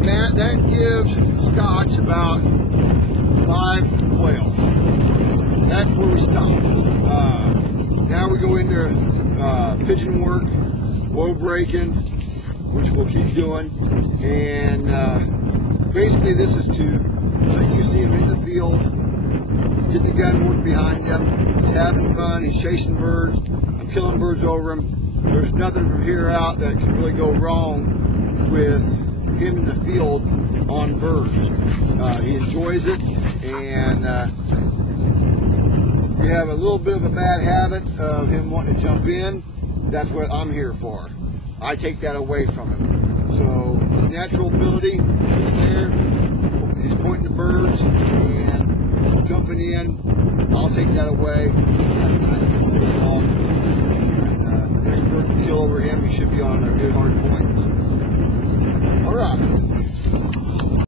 Matt, that gives scotch about 5-12. That's where we stop. Now we go into pigeon work, woe breaking, which we'll keep doing, and basically this is to let you see him in the field, get the gun work behind him. He's having fun, he's chasing birds, I'm killing birds over him. There's nothing from here out that can really go wrong with him in the field on birds. He enjoys it, and we have a little bit of a bad habit of him wanting to jump in. That's what I'm here for. I take that away from him. So his natural ability is there. He's pointing the birds and jumping in. I'll take that away. And the next bird can kill over him. He should be on a good hard point. All right.